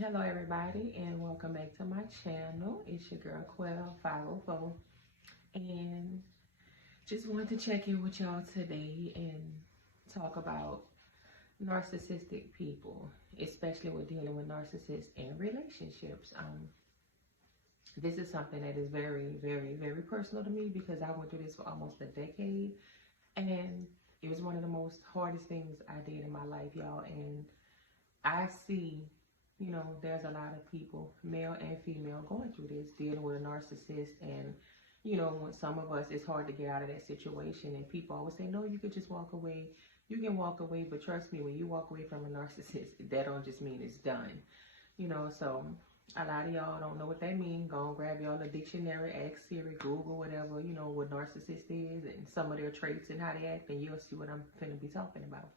Hello everybody and welcome back to my channel. It's your girl Quell 504 and just wanted to check in with y'all today and talk about narcissistic people, especially with dealing with narcissists in relationships. This is something that is very, very, very personal to me because I went through this for almost a decade and it was one of the most hardest things I did in my life, y'all. And I see, there's a lot of people, male and female, going through this, dealing with a narcissist. And, when some of us, it's hard to get out of that situation. And people always say, no, you could just walk away. You can walk away, but trust me, when you walk away from a narcissist, that don't just mean it's done. So a lot of y'all don't know what that means. Go and grab y'all a dictionary, ask Siri, Google, whatever, what narcissist is and some of their traits and how they act, and you'll see what I'm going to be talking about.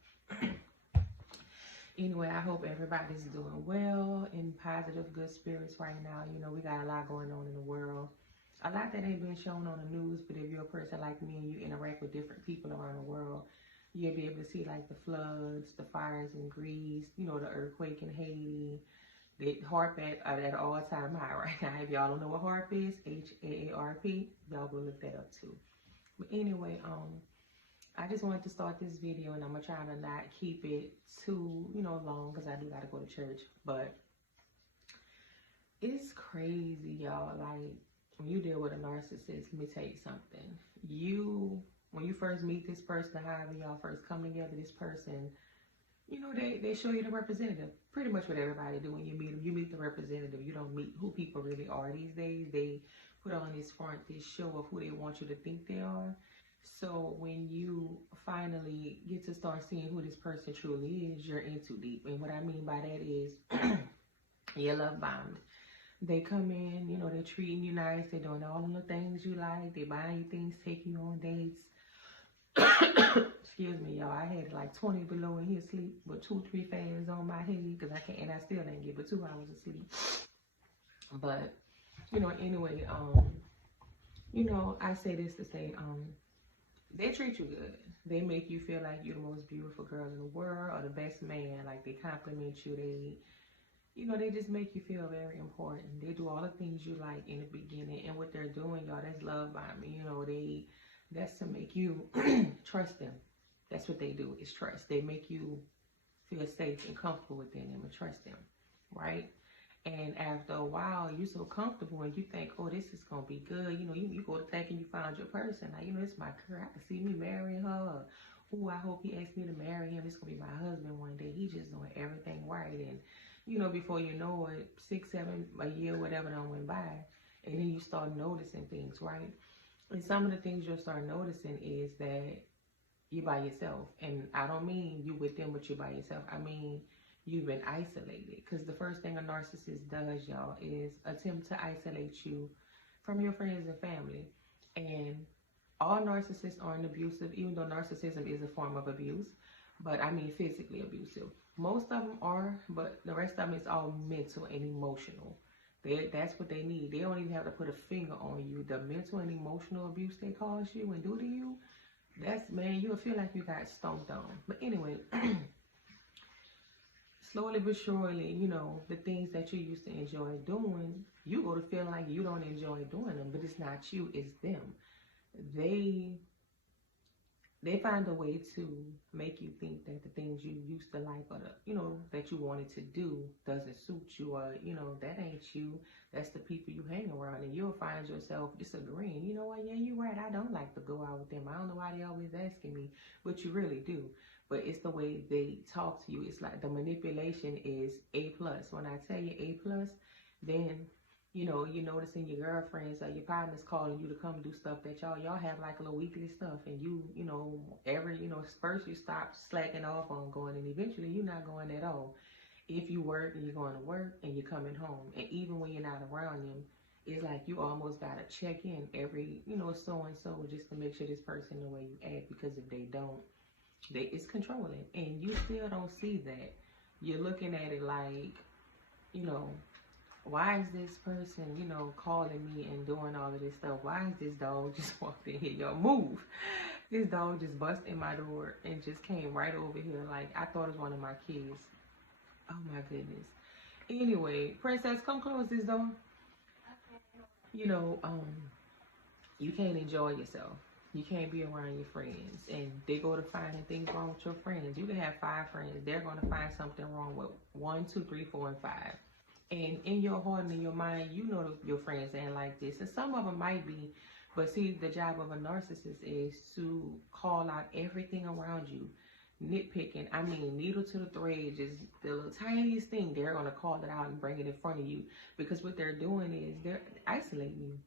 Anyway, I hope everybody's doing well, in positive, good spirits right now. We got a lot going on in the world. A lot that ain't been shown on the news, but if you're a person like me and you interact with different people around the world, you'll be able to see like the floods, the fires in Greece, the earthquake in Haiti, the HAARP at an all-time high right now. If y'all don't know what HAARP is, HAARP, y'all go look that up too. But anyway, I just wanted to start this video, and I'm gonna try to not keep it too, long, because I do gotta go to church. But it's crazy, y'all. Like, when you deal with a narcissist, let me tell you something. When you first meet this person, however y'all first come together, this person, they show you the representative. Pretty much what everybody do when you meet them. You meet the representative. You don't meet who people really are these days. They put on this front, this show of who they want you to think they are. So when you finally get to start seeing who this person truly is, you're in too deep. And what I mean by that is you're love bombed. They come in, they're treating you nice. They're doing all of the things you like. They're buying you things, taking you on dates. Excuse me, y'all. I had like 20 below in here sleep with 2-3 fans on my head because I can't, and I still didn't get but 2 hours of sleep. But, anyway, I say this to say, they treat you good. They make you feel like you're the most beautiful girl in the world or the best man. Like, they compliment you. They just make you feel very important. They do all the things you like in the beginning. And what they're doing, y'all, that's love bombing. That's to make you trust them. That's what they do, is trust. They make you feel safe and comfortable within them and trust them, right? And after a while, you're so comfortable and you think, oh, this is going to be good. You go to thinking you found your person. Like, it's my career. I can see me marrying her. Oh, I hope he asks me to marry him. It's going to be my husband one day. He just doing everything right. And, before you know it, 6, 7, a year, whatever done went by. And then you start noticing things, right? And some of the things you'll start noticing is that you're by yourself. And I don't mean you with them, but you're by yourself. I mean, you've been isolated, because the first thing a narcissist does, y'all, is attempt to isolate you from your friends and family. And all narcissists aren't abusive, even though narcissism is a form of abuse, but I mean physically abusive. Most of them are, but the rest of them is all mental and emotional. That's what they need. They don't even have to put a finger on you. The mental and emotional abuse they cause you and do to you, that's, man, you'll feel like you got stomped on. But anyway, slowly but surely, the things that you used to enjoy doing, you go to feel like you don't enjoy doing them, but it's not you, it's them. They find a way to make you think that the things you used to like, or that you wanted to do doesn't suit you, or, that ain't you. That's the people you hang around, and you'll find yourself disagreeing. You know what? Yeah, you're right. I don't like to go out with them. I don't know why they always asking me, but you really do. But it's the way they talk to you. It's like the manipulation is A+. When I tell you A+, then you're noticing your girlfriends or your partners calling you to come do stuff that y'all have like a little weekly stuff, and first you stop slacking off on going, and eventually you're not going at all. If you work and you're going to work and you're coming home, and even when you're not around them, it's like you almost got to check in every, so and so, just to make sure this person the way you act, because if they don't, it's controlling, and you still don't see that. You're looking at it like, why is this person, calling me and doing all of this stuff? Why is this dog just walked in here? Y'all move. This dog just busted in my door and just came right over here. Like, I thought it was one of my kids. Oh my goodness. Anyway, Princess, come close this door. You know, you can't enjoy yourself. You can't be around your friends, and they go to finding things wrong with your friends. You can have 5 friends; they're going to find something wrong with 1, 2, 3, 4, and 5. And in your heart and in your mind, you know your friends ain't like this, and some of them might be. But see, the job of a narcissist is to call out everything around you, nitpicking. I mean, needle to the thread, just the little tiniest thing. They're gonna call it out and bring it in front of you, because what they're doing is they're isolating you.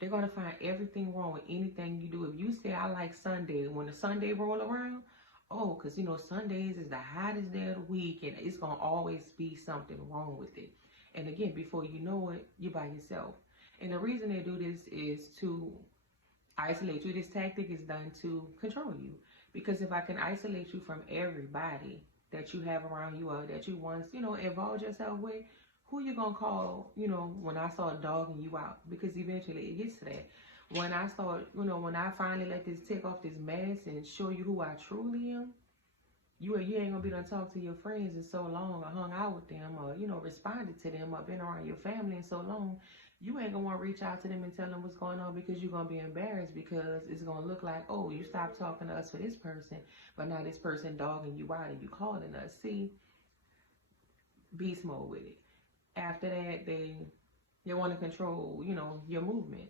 They're going to find everything wrong with anything you do. If you say, I like Sunday, when the Sunday roll around, oh, because, you know, Sundays is the hottest day of the week, and it's going to always be something wrong with it. And again, before you know it, you're by yourself. And the reason they do this is to isolate you. This tactic is done to control you. Because if I can isolate you from everybody that you have around you, or that you once, you know, involved yourself with, who you gonna call, you know, when I start dogging you out? Because eventually it gets to that. When I start, you know, when I finally let this take off this mask and show you who I truly am, you ain't gonna be done talk to your friends in so long, or hung out with them, or, you know, responded to them, or been around your family in so long. You ain't gonna want to reach out to them and tell them what's going on, because you're gonna be embarrassed, because it's gonna look like, oh, you stopped talking to us for this person, but now this person dogging you out and you calling us. See, beast mode with it. After that, they want to control, you know, your movement.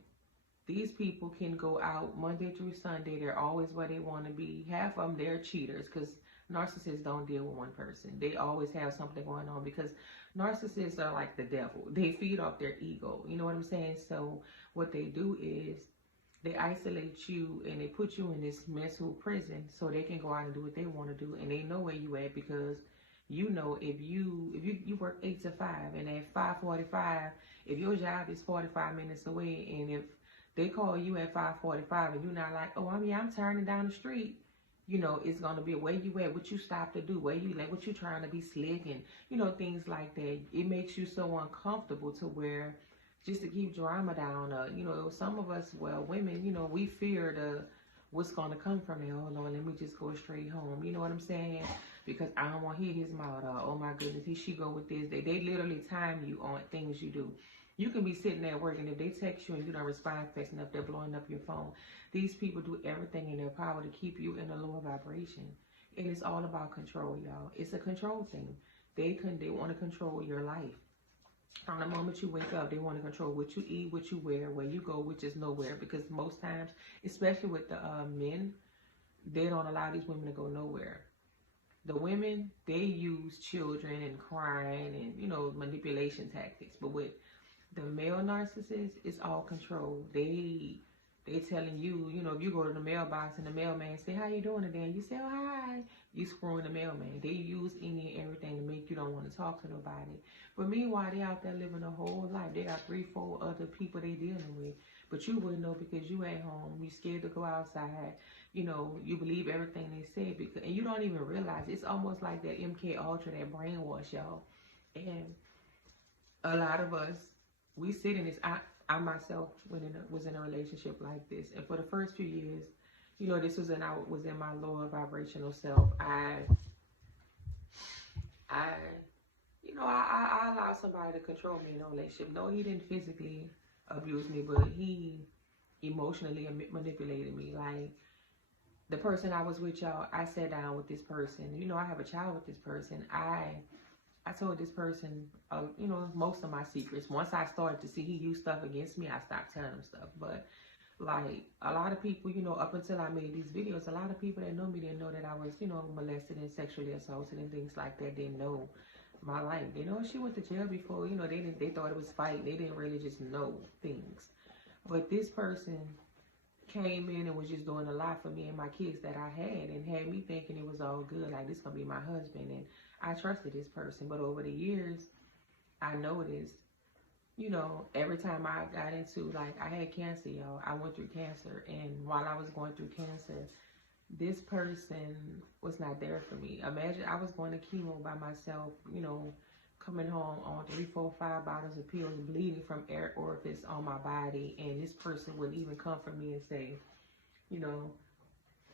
These people can go out Monday through Sunday. They're always where they want to be. Half of them, they're cheaters, because narcissists don't deal with one person. They always have something going on, because narcissists are like the devil. They feed off their ego. You know what I'm saying? So what they do is they isolate you and they put you in this mental prison so they can go out and do what they want to do. And they know where you at, because you know, if you work 8 to 5, and at 5:45, if your job is 45 minutes away, and if they call you at 5:45 and you're not like, oh, I'm turning down the street, you know, it's gonna be where you at, what you stop to do, where you like, what you trying to be slick, and you know, things like that. It makes you so uncomfortable to where, just to keep drama down, you know, some of us, well, women, you know, we fear what's gonna come from there. Oh Lord, let me just go straight home. You know what I'm saying? Because I don't want to hear his mouth. Oh my goodness, here she go with this. They literally time you on things you do. You can be sitting there working. If they text you and you don't respond fast enough, they're blowing up your phone. These people do everything in their power to keep you in a lower vibration. And it's all about control, y'all. It's a control thing. They want to control your life. From the moment you wake up, they want to control what you eat, what you wear, where you go, which is nowhere. Because most times, especially with the men, they don't allow these women to go nowhere. The women, they use children and crying and, you know, manipulation tactics. But with the male narcissist, it's all control. They telling you, you know, if you go to the mailbox and the mailman say, how you doing today? And you say, oh, hi. You screwing the mailman. They use any and everything to make you don't want to talk to nobody. But meanwhile, they out there living a whole life. They got 3, 4 other people they dealing with. But you wouldn't know, because you at home. You scared to go outside. You know, you believe everything they say, because, and you don't even realize. It's almost like that MK Ultra, that brainwash, y'all. And a lot of us, we sit in this. I myself was in a relationship like this, and for the first few years, you know, this was in my lower vibrational self. I allowed somebody to control me in a relationship. No, he didn't physically abuse me, but he emotionally manipulated me. Like, the person I was with, y'all, I sat down with this person. You know, I have a child with this person. I told this person, you know, most of my secrets. Once I started to see he used stuff against me, I stopped telling him stuff. But, like, a lot of people, you know, up until I made these videos, a lot of people that know me didn't know that I was, you know, molested and sexually assaulted and things like that. Didn't know my life. You know, she went to jail before. You know, they thought it was fighting. They didn't really just know things. But this person came in and was just doing a lot for me and my kids that I had me thinking it was all good, like this gonna be my husband, and I trusted this person. But over the years, I noticed, you know, every time I got into, like, I had cancer, y'all. I went through cancer, and while I was going through cancer, this person was not there for me. Imagine I was going to chemo by myself, you know, coming home on 3, 4, 5 bottles of pills, bleeding from air orifice on my body, and this person wouldn't even come for me and say, you know,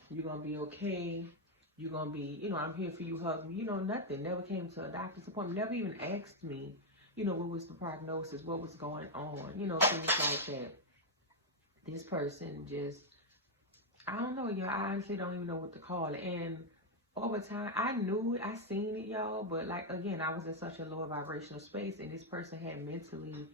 you're gonna be okay, you're gonna be, you know, I'm here for you, hug me, you know, nothing. Never came to a doctor's appointment, never even asked me, you know, what was the prognosis, what was going on, you know, things like that. This person just, I don't know, y'all. I honestly don't even know what to call it. And over time, I knew it, I seen it, y'all. But like, again, I was in such a lower vibrational space, and this person had mentally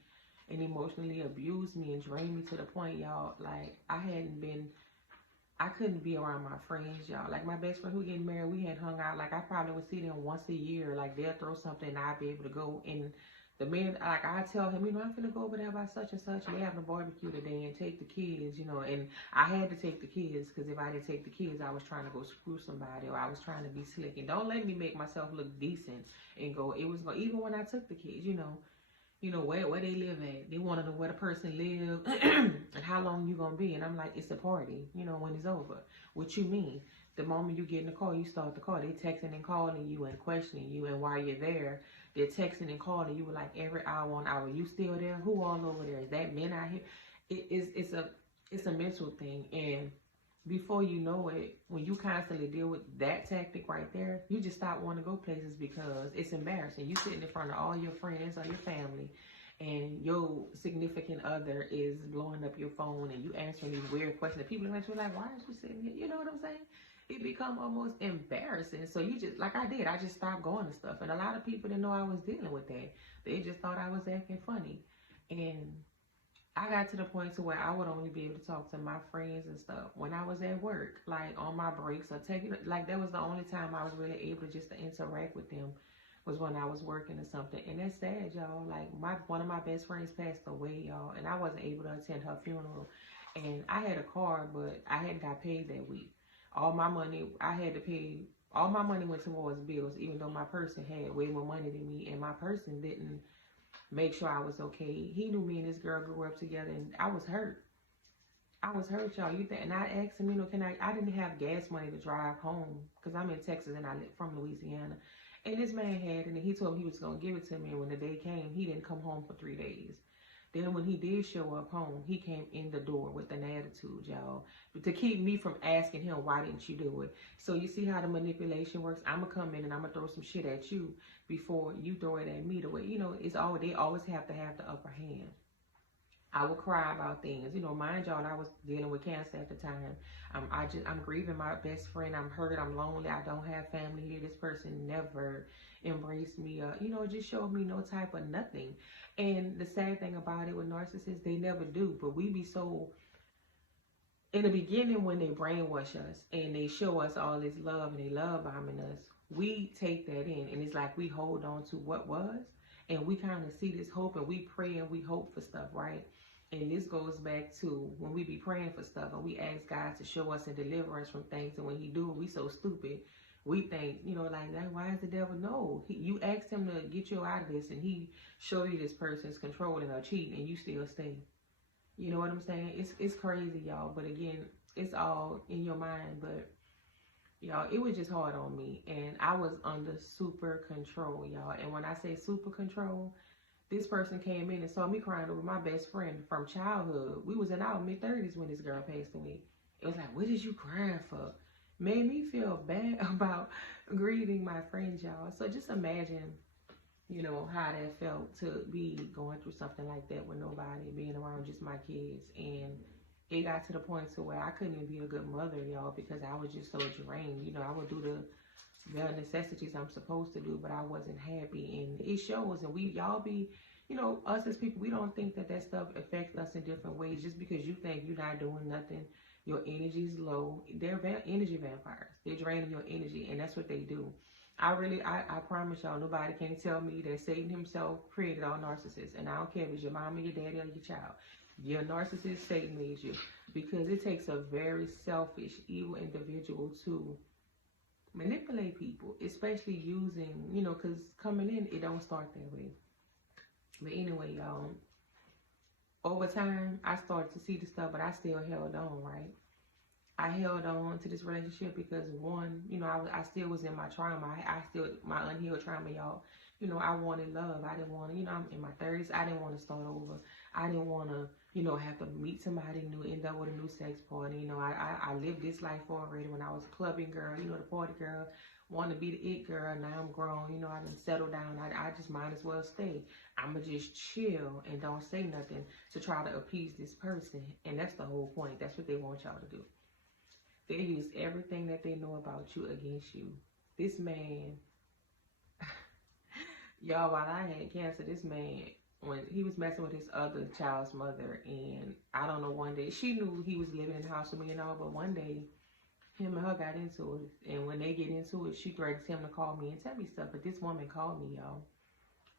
and emotionally abused me and drained me to the point, y'all, like I couldn't be around my friends, y'all. Like my best friend who getting married, we had hung out. Like I probably would see them once a year. Like they'll throw something and I'd be able to go. And the men, like I tell him, you know, I'm finna go over there by such and such. And they having a barbecue today and take the kids, you know. And I had to take the kids because if I didn't take the kids, I was trying to go screw somebody or I was trying to be slick. And don't let me make myself look decent and go. It was going, even when I took the kids, you know where they live at. They want to know where the person live and how long you gonna be. And I'm like, it's a party, you know, when it's over. What you mean? The moment you get in the car, you start the car. They texting and calling you and questioning you. And while you're there, they're texting and calling you like every hour on hour. You still there? Who all over there? Is that men out here? It's a mental thing. And before you know it, when you constantly deal with that tactic right there, you just stop wanting to go places because it's embarrassing. You sitting in front of all your friends or your family and your significant other is blowing up your phone and you answering these weird questions. People are like, why is you sitting here? You know what I'm saying? It become almost embarrassing. So you just, like I did, I just stopped going to stuff. And a lot of people didn't know I was dealing with that. They just thought I was acting funny. And I got to the point to where I would only be able to talk to my friends and stuff when I was at work, like on my breaks or taking, like that was the only time I was really able to just to interact with them was when I was working or something. And that's sad, y'all. Like one of my best friends passed away, y'all, and I wasn't able to attend her funeral. And I had a car, but I hadn't got paid that week. All my money, I had to pay, all my money went towards bills, even though my person had way more money than me, and my person didn't make sure I was okay. He knew me and this girl grew up together, and I was hurt. I was hurt, y'all. You think? And I asked him, you know, I didn't have gas money to drive home because I'm in Texas and I live from Louisiana. And this man had, and he told me he was going to give it to me. And when the day came, he didn't come home for 3 days. Then when he did show up home, he came in the door with an attitude, y'all, to keep me from asking him, why didn't you do it? So you see how the manipulation works? I'm going to come in and I'm going to throw some shit at you before you throw it at me. The way, you know, they always have to have the upper hand. I would cry about things, you know, mind y'all, I was dealing with cancer at the time. I'm grieving my best friend. I'm hurt. I'm lonely. I don't have family here. This person never embraced me, you know, just showed me no type of nothing. And the sad thing about it with narcissists, they never do. But we be so, in the beginning when they brainwash us and they show us all this love and they love bombing us, we take that in and it's like we hold on to what was. And we kind of see this hope and we pray and we hope for stuff, right? And this goes back to when we be praying for stuff and we ask God to show us and deliver us from things. And when he do, we so stupid. We think, you know, like, why is the devil? No, you asked him to get you out of this and he showed you this person's controlling or cheating and you still stay. You know what I'm saying? It's crazy, y'all. But again, it's all in your mind. But y'all, it was just hard on me. And I was under super control, y'all. And when I say super control, this person came in and saw me crying over my best friend from childhood. We was in our mid-30s when this girl passed away. It was like, what is you crying for? Made me feel bad about grieving my friends, y'all. So just imagine, you know, how that felt to be going through something like that with nobody, being around just my kids. And it got to the point to where I couldn't even be a good mother, y'all, because I was just so drained. You know, I would do the necessities I'm supposed to do, but I wasn't happy. And it shows, and y'all be, you know, us as people, we don't think that stuff affects us in different ways. Just because you think you're not doing nothing, your energy is low. They're energy vampires. They're draining your energy, and that's what they do. I promise y'all, nobody can tell me that Satan himself created all narcissists. And I don't care if it's your mama, your daddy, or your child. You're a narcissist, Satan made you. Because it takes a very selfish, evil individual to manipulate people, especially using, you know, because coming in, it don't start that way. But anyway, y'all, over time, I started to see the stuff, but I still held on, right? I held on to this relationship because, one, you know, I still was in my trauma. My unhealed trauma, y'all. You know, I wanted love. I didn't want to, you know, I'm in my 30s. I didn't want to start over. I didn't want to, you know, have to meet somebody new, end up with a new sex partner. You know, I lived this life already when I was a clubbing girl, you know, the party girl, want to be the it girl. Now I'm grown, you know, I done settled down. I just might as well stay. I'ma just chill and don't say nothing to try to appease this person. And that's the whole point. That's what they want y'all to do. They use everything that they know about you against you. This man, y'all, while I had cancer, this man, when he was messing with his other child's mother, and I don't know, one day, she knew he was living in the house with me and all, but one day, him and her got into it, and when they get into it, she threatens him to call me and tell me stuff, but this woman called me, y'all,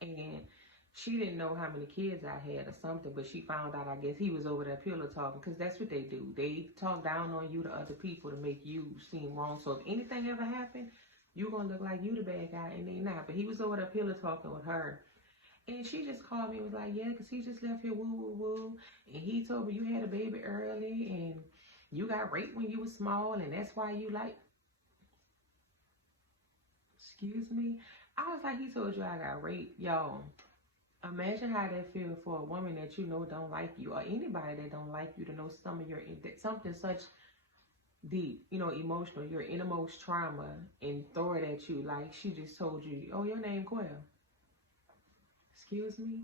and she didn't know how many kids I had or something, but she found out, I guess, he was over there pillow talking, because that's what they do. They talk down on you to other people to make you seem wrong, so if anything ever happened, you're going to look like you the bad guy, and they not, but he was over there pillow talking with her. And she just called me and was like, yeah, because he just left here, woo, woo, woo. And he told me you had a baby early and you got raped when you were small and that's why you like, excuse me? I was like, he told you I got raped. Y'all, imagine how that feels for a woman that you know don't like you or anybody that don't like you to know some of your, something such deep, you know, emotional, your innermost trauma and throw it at you like she just told you, oh, your name Quell. Excuse me?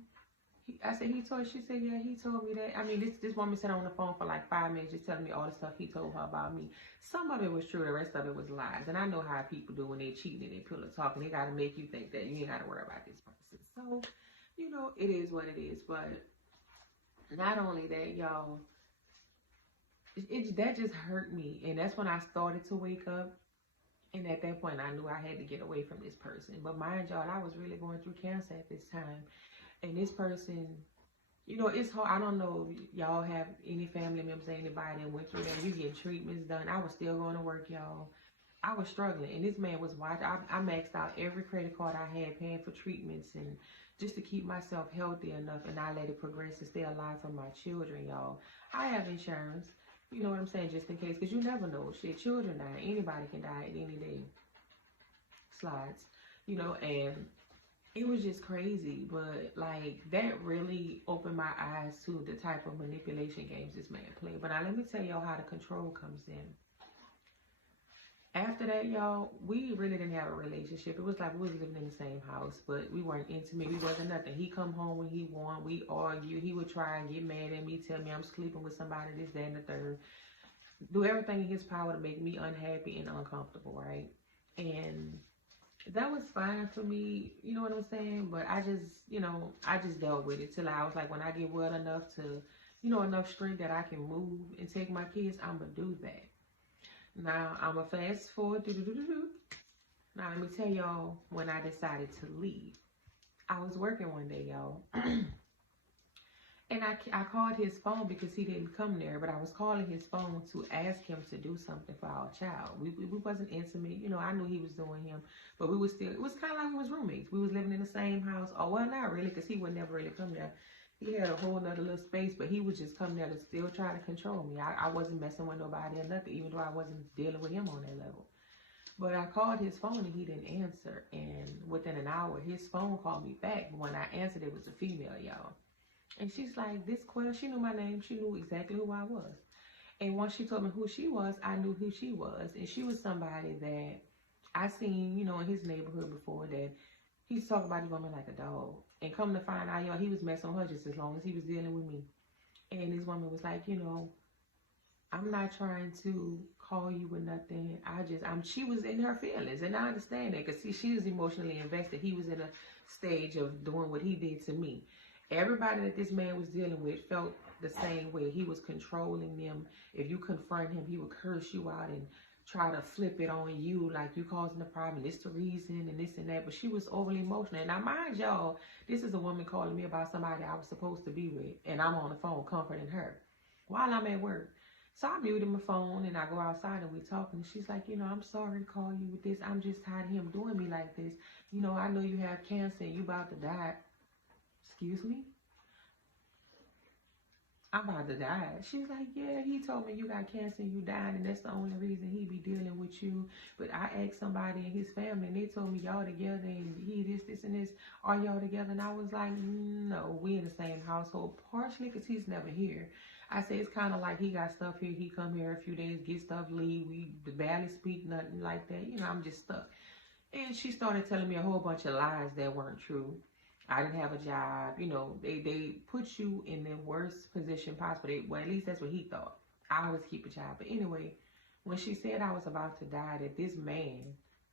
I said, she said, yeah, he told me that. I mean, this woman sat on the phone for like 5 minutes just telling me all the stuff he told her about me. Some of it was true, the rest of it was lies. And I know how people do when they cheat and they pillow talk and they got to make you think that you ain't got to worry about this person. So, you know, it is what it is. But not only that, y'all, that just hurt me. And that's when I started to wake up. And at that point, I knew I had to get away from this person. But mind y'all, I was really going through cancer at this time. And this person, you know, it's hard. I don't know if y'all have any family members, anybody that went through that. You get treatments done. I was still going to work, y'all. I was struggling. And this man was watching. I maxed out every credit card I had, paying for treatments and just to keep myself healthy enough. And I let it progress and stay alive for my children, y'all. I have insurance. You know what I'm saying? Just in case. Because you never know. Shit, children die. Anybody can die at any day. Slides. You know, and it was just crazy. But, like, that really opened my eyes to the type of manipulation games this man played. But now let me tell y'all how the control comes in. After that, y'all, we really didn't have a relationship. It was like we was living in the same house, but we weren't intimate. We wasn't nothing. He come home when he want. We argue. He would try and get mad at me, tell me I'm sleeping with somebody, this, that, and the third. Do everything in his power to make me unhappy and uncomfortable, right? And that was fine for me, you know what I'm saying? But I just, you know, I just dealt with it till I was like, when I get well enough to, you know, enough strength that I can move and take my kids, I'm going to do that. Now, I'm going to fast forward. Now, let me tell y'all when I decided to leave. I was working one day, y'all. And I called his phone because he didn't come there. But I was calling his phone to ask him to do something for our child. We wasn't intimate. You know, I knew he was doing him. But we was still, it was kind of like we was roommates. We was living in the same house. Oh, well, not really, because he would never really come there. He had a whole nother little space, but he would just come there to still try to control me. I wasn't messing with nobody or nothing, even though I wasn't dealing with him on that level. But I called his phone and he didn't answer. And within an hour, his phone called me back. But when I answered, it was a female, y'all. And she's like, this Quell, she knew my name. She knew exactly who I was. And once she told me who she was, I knew who she was. And she was somebody that I seen, you know, in his neighborhood before, that he's talking about this woman like a dog. And come to find out, y'all, he was messing with her just as long as he was dealing with me. And this woman was like, you know, I'm not trying to call you with nothing. She was in her feelings. And I understand that because she was emotionally invested. He was in a stage of doing what he did to me. Everybody that this man was dealing with felt the same way. He was controlling them. If you confront him, he would curse you out and try to flip it on you like you causing the problem. It's the reason and this and that. But she was overly emotional. And now, mind y'all, this is a woman calling me about somebody I was supposed to be with. And I'm on the phone comforting her while I'm at work. So I muted my phone and I go outside and we talk. And she's like, you know, I'm sorry to call you with this. I'm just tired of him doing me like this. You know, I know you have cancer and you about to die. Excuse me? I'm about to die. She's like, yeah, he told me you got cancer and you died, and that's the only reason he be dealing with you. But I asked somebody in his family, and they told me y'all together, and he this, and this. Are y'all together? And I was like, no, we in the same household, partially because he's never here. I say it's kind of like he got stuff here. He come here a few days, get stuff, leave. We barely speak, nothing like that. You know, I'm just stuck. And she started telling me a whole bunch of lies that weren't true. I didn't have a job. You know, they put you in the worst position possible. Well, at least that's what he thought. I always keep a job. But anyway, when she said I was about to die, that this man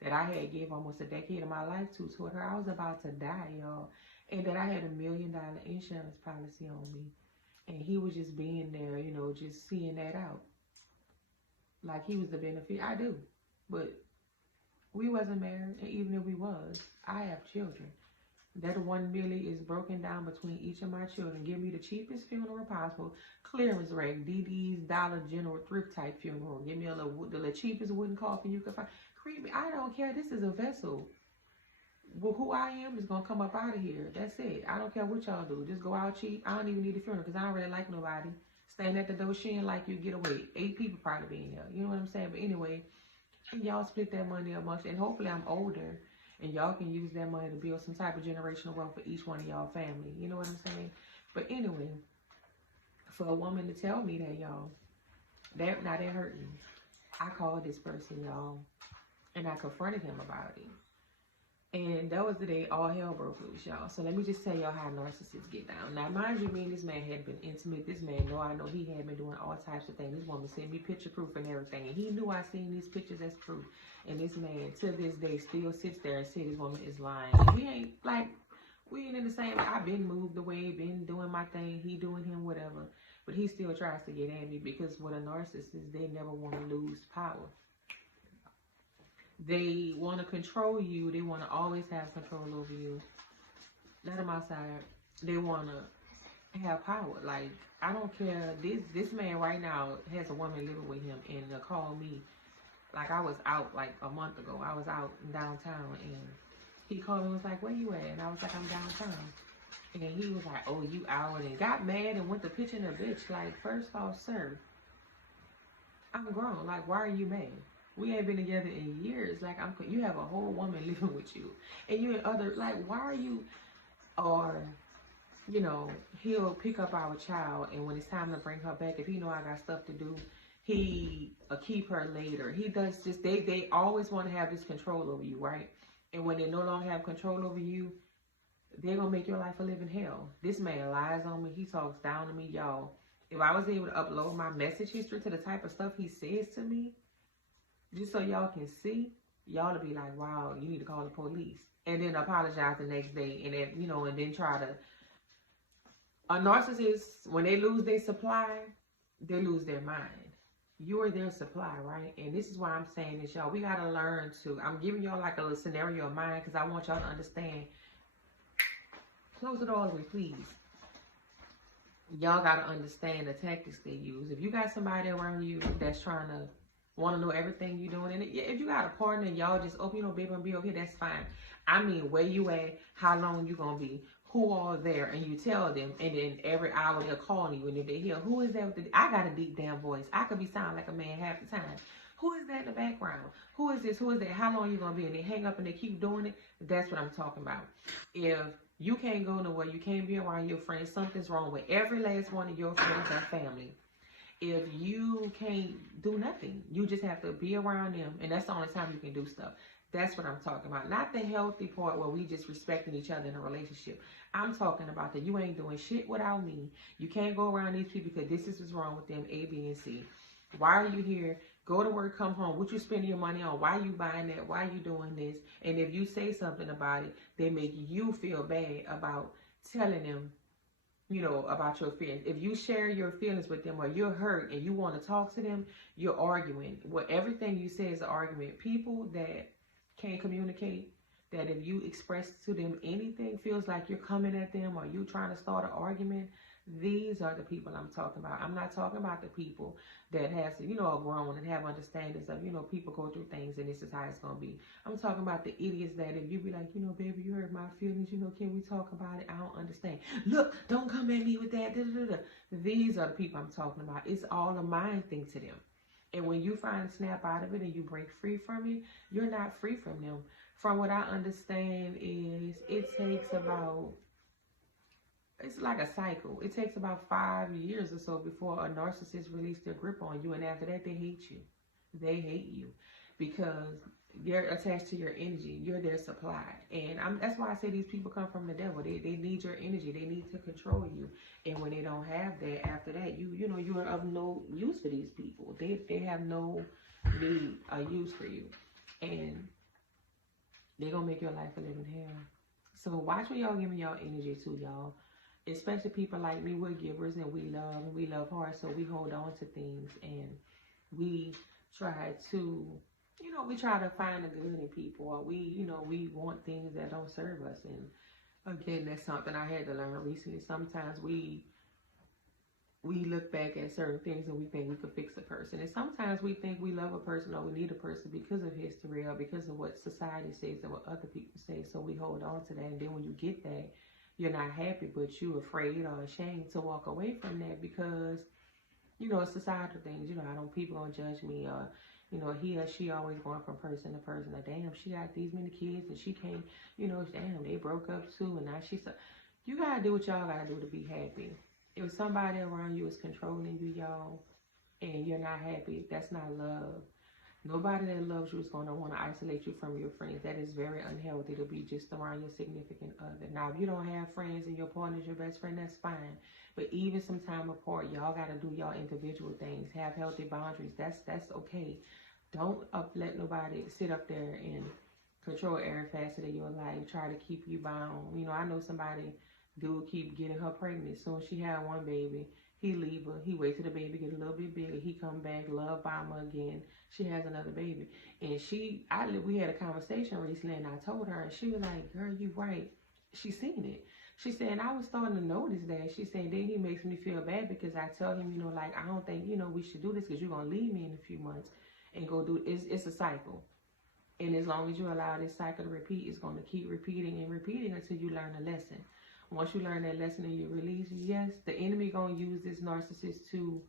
that I had gave almost a decade of my life to told her I was about to die, y'all. And that I had $1 million insurance policy on me. And he was just being there, you know, just seeing that out. Like he was the benefit. I do. But we wasn't married. And even if we was, I have children. That $1 million is broken down between each of my children. Give me the cheapest funeral possible. Clearance rate, DD's, Dollar General, thrift type funeral. Give me the cheapest wooden coffin you can find. Creepy. I don't care. This is a vessel. Well, who I am is going to come up out of here. That's it. I don't care what y'all do. Just go out cheap. I don't even need a funeral because I don't really like nobody. Staying at the door, she ain't like you, get away. 8 people probably being here. You know what I'm saying? But anyway, y'all split that money amongst, and hopefully I'm older. And y'all can use that money to build some type of generational wealth for each one of y'all family. You know what I'm saying? But anyway, for a woman to tell me that, y'all, that hurt me. I called this person, y'all, and I confronted him about it. And that was the day all hell broke loose, y'all. So let me just tell y'all how narcissists get down. Now, mind you, me and this man had been intimate. This man I know he had been doing all types of things. This woman sent me picture proof and everything. And he knew I seen these pictures as proof. And this man, to this day, still sits there and says this woman is lying. And we ain't, like, we ain't in the same, I've been moved away, been doing my thing, he doing him, whatever. But he still tries to get at me because what a narcissist is, they never want to lose power. They want to control you. They want to always have control over you. Let them outside. They want to have power. Like, I don't care. This man right now has a woman living with him and called me. Like, I was out like a month ago. I was out downtown and he called me and was like, where you at? And I was like, I'm downtown. And he was like, oh, you out, and got mad and went to pitching a bitch. Like, first off, sir, I'm grown. Like, why are you mad? We ain't been together in years. Like, you have a whole woman living with you. And you and other, like, why are you, or, you know, he'll pick up our child, and when it's time to bring her back, if he know I got stuff to do, he'll keep her later. He does just, they always want to have this control over you, right? And when they no longer have control over you, they're going to make your life a living hell. This man lies on me. He talks down to me, y'all. If I was able to upload my message history to the type of stuff he says to me, just so y'all can see, y'all will be like, wow, you need to call the police. And then apologize the next day. And then, you know, and then try to. A narcissist, when they lose their supply, they lose their mind. You are their supply, right? And this is why I'm saying this, y'all. We got to learn to, I'm giving y'all like a little scenario of mine because I want y'all to understand. Close the door all the way, please. Y'all got to understand the tactics they use. If you got somebody around you that's trying to want to know everything you're doing, and if you got a partner and y'all just, oh, you know, baby, I'm be over here, that's fine. I mean, where you at, how long you going to be, who all there, and you tell them, and then every hour they're calling you, and if they hear, who is that with the, I got a deep damn voice. I could be sounding like a man half the time. Who is that in the background? Who is this? Who is that? How long you going to be? And they hang up and they keep doing it. That's what I'm talking about. If you can't go nowhere, you can't be around your friends, something's wrong with every last one of your friends or family. If you can't do nothing, you just have to be around them, and that's the only time you can do stuff. That's what I'm talking about. Not the healthy part where we just respecting each other in a relationship. I'm talking about that you ain't doing shit without me. You can't go around these people because this is what's wrong with them, A, B, and C. Why are you here? Go to work, come home. What you spending your money on? Why you buying that? Why you doing this? And if you say something about it, they make you feel bad about telling them, you know, about your feelings. If you share your feelings with them or you're hurt and you want to talk to them, you're arguing. Well, everything you say is an argument. People that can't communicate, that if you express to them anything, feels like you're coming at them or you trying to start an argument, These are the people I'm talking about. I'm not talking about the people that has, are grown and have understandings of, people go through things and this is how it's going to be. I'm talking about the idiots that if you be like, baby, you hurt my feelings, can we talk about it? I don't understand. Look, don't come at me with that. Da, da, da, da. These are the people I'm talking about. It's all a mind thing to them. And when you find snap out of it and you break free from it, you're not free from them. From what I understand is it takes about, it's like a cycle. It takes about 5 years or so before a narcissist releases their grip on you. And after that, they hate you. They hate you because they're attached to your energy. You're their supply. And that's why I say these people come from the devil. They need your energy. They need to control you. And when they don't have that, after that, you are of no use for these people. They have no need or use for you. And they're going to make your life a living hell. So watch when y'all giving y'all energy to y'all. Especially people like me, we're givers and we love hard, so we hold on to things and we try to, we try to find the good in people, or we want things that don't serve us. And again, that's something I had to learn recently. Sometimes we look back at certain things and we think we could fix a person, and sometimes we think we love a person or we need a person because of history or because of what society says and what other people say, so we hold on to that. And then when you get that, you're not happy, but you're afraid or ashamed to walk away from that because, societal things. I don't, people gonna judge me, or, he or she always going from person to person. Or, damn, she got these many kids and she can't, damn, they broke up too and now she's, you gotta do what y'all gotta do to be happy. If somebody around you is controlling you, y'all, and you're not happy, that's not love. Nobody that loves you is going to want to isolate you from your friends. That is very unhealthy to be just around your significant other. Now, if you don't have friends and your partner is your best friend, that's fine. But even some time apart, y'all got to do y'all individual things. Have healthy boundaries. That's okay. Don't let nobody sit up there and control every facet of your life. Try to keep you bound. I know somebody, dude, keep getting her pregnant. So when she had one baby, he leave her. He wait till the baby get a little bit bigger. He come back, love bomb her again. She has another baby. And we had a conversation recently and I told her and she was like, girl, you right. She seen it. She said, and I was starting to notice that. She said, then he makes me feel bad because I tell him, like, I don't think, we should do this because you're going to leave me in a few months and go do it. It's a cycle. And as long as you allow this cycle to repeat, it's going to keep repeating and repeating until you learn a lesson. Once you learn that lesson and you release, yes, the enemy gonna use this narcissist to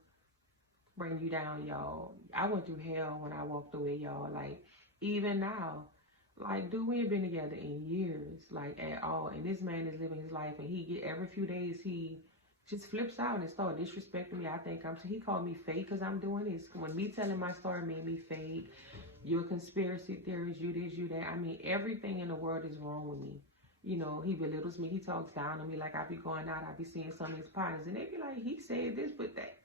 bring you down, y'all. I went through hell when I walked away, y'all. Like, even now, like, dude, we ain't been together in years, like, at all. And this man is living his life, and every few days, he just flips out and start disrespecting me. I think he called me fake because I'm doing this. When me telling my story made me fake. You're a conspiracy theorist, you this, you that. I mean, everything in the world is wrong with me. He belittles me. He talks down on me. Like, I be going out, I be seeing some of his partners, and they be like, he said this, but that.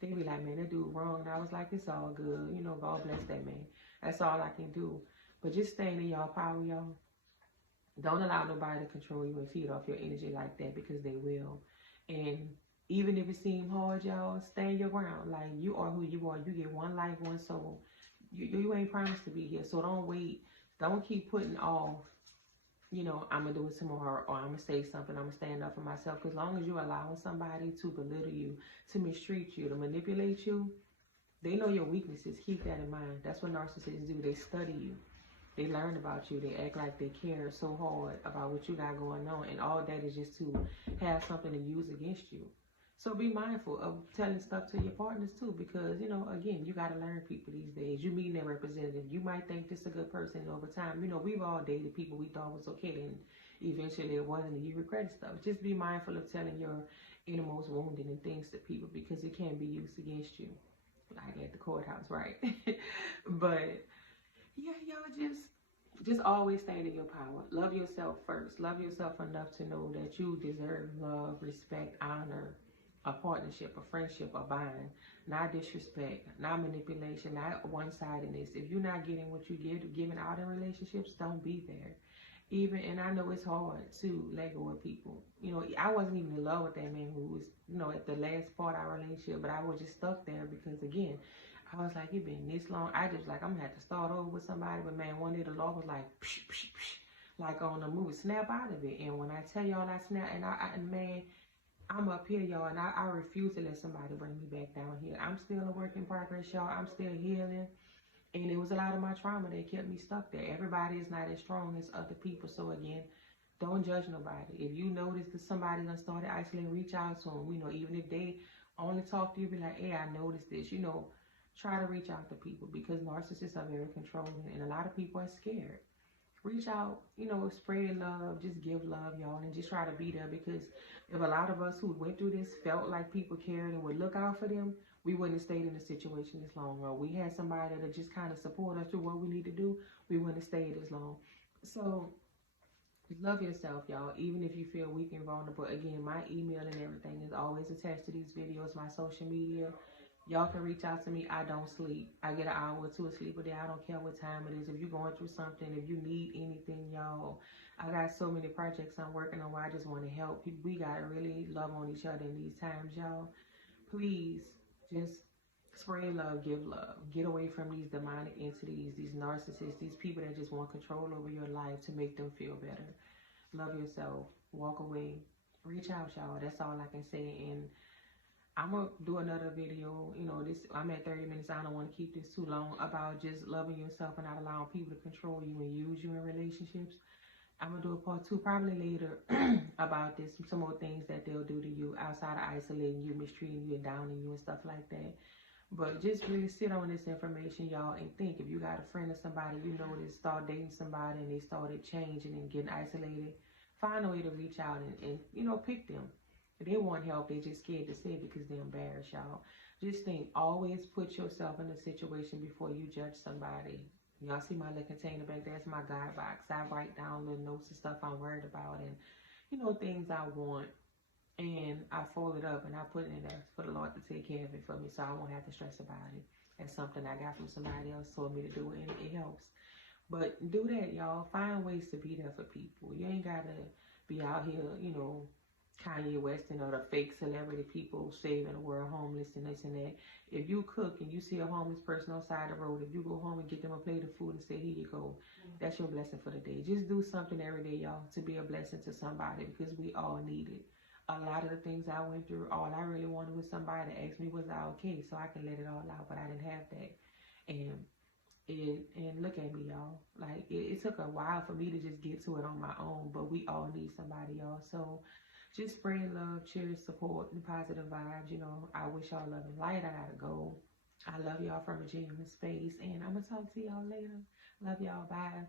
They be like, man, that dude wrong. And I was like, it's all good. God bless that man. That's all I can do. But just staying in y'all power, y'all. Don't allow nobody to control you and feed off your energy like that because they will. And even if it seems hard, y'all, stand your ground. Like, you are who you are. You get one life, one soul. You ain't promised to be here. So don't wait. Don't keep putting off. I'm going to do it tomorrow, or I'm going to say something, I'm going to stand up for myself. Because as long as you're allowing somebody to belittle you, to mistreat you, to manipulate you, they know your weaknesses. Keep that in mind. That's what narcissists do. They study you. They learn about you. They act like they care so hard about what you got going on. And all that is just to have something to use against you. So be mindful of telling stuff to your partners too, because, again, you got to learn people these days. You meeting their representative. You might think this is a good person, and over time, we've all dated people we thought was okay, and eventually it wasn't, and you regret stuff. Just be mindful of telling your innermost wounding and things to people because it can be used against you, like at the courthouse, right? But, yeah, y'all just always stand in your power. Love yourself first. Love yourself enough to know that you deserve love, respect, honor, a partnership, a friendship, a bond, not disrespect, not manipulation, not one-sidedness. If you're not getting what you giving out in relationships, don't be there. And I know it's hard to let go of people. I wasn't even in love with that man who was, at the last part of our relationship, but I was just stuck there because, again, I was like, it's been this long. I just like, I'm going to have to start over with somebody. But, man, one day the law was like, psh, psh, psh, like on the movie, snap out of it. And when I tell y'all I snap, and man, I'm up here, y'all, and I refuse to let somebody bring me back down here. I'm still a work in progress, y'all. I'm still healing. And it was a lot of my trauma that kept me stuck there. Everybody is not as strong as other people. So again, don't judge nobody. If you notice that somebody done started isolating, reach out to them. You know, even if they only talk to you, be like, hey, I noticed this. You know, try to reach out to people because narcissists are very controlling. And a lot of people are scared. Reach out, you know, spread love, just give love, y'all, and just try to be there, because if a lot of us who went through this felt like people cared and would look out for them, we wouldn't have stayed in the situation this long. Or we had somebody that just kind of support us through what we need to do, we wouldn't have stayed as long. So love yourself, y'all, even if you feel weak and vulnerable. Again, my email and everything is always attached to these videos, my social media. Y'all can reach out to me. I don't sleep. I get an hour or two of sleep a day. I don't care what time it is. If you're going through something, if you need anything, y'all, I got so many projects I'm working on where I just want to help people. We got to really love on each other in these times, y'all. Please just spread love, give love. Get away from these demonic entities, these narcissists, these people that just want control over your life to make them feel better. Love yourself. Walk away. Reach out, y'all. That's all I can say. And I'm gonna do another video. You know, this, I'm at 30 minutes. I don't want to keep this too long, about just loving yourself and not allowing people to control you and use you in relationships. I'm gonna do a part 2 probably later about this, some more things that they'll do to you outside of isolating you, mistreating you, and downing you and stuff like that. But just really sit on this information, y'all, and think. If you got a friend or somebody you know that start dating somebody and they started changing and getting isolated, find a way to reach out and you know, pick them. If they want help, they just scared to say it because they're embarrassed, y'all. Just think, always put yourself in a situation before you judge somebody. Y'all see my little container back there? That's my guide box. I write down little notes and stuff I'm worried about, and you know, things I want. And I fold it up and I put it in there for the Lord to take care of it for me, so I won't have to stress about it. That's something I got from somebody else told me to do, and it helps. But do that, y'all. Find ways to be there for people. You ain't gotta be out here, you know, Kanye West and other fake celebrity people saving the world, homeless and this and that. If you cook and you see a homeless person on the side of the road, if you go home and get them a plate of food and say, here you go, that's your blessing for the day. Just do something every day, y'all, to be a blessing to somebody, because we all need it. A lot of the things I went through, all I really wanted was somebody to ask me, was I okay, so I can let it all out, but I didn't have that. And look at me, y'all. Like, it took a while for me to just get to it on my own, but we all need somebody, y'all. So just spread love, cheers, support, and positive vibes. You know, I wish y'all love and light. I gotta go. I love y'all from a genuine space, and I'm gonna talk to y'all later. Love y'all. Bye.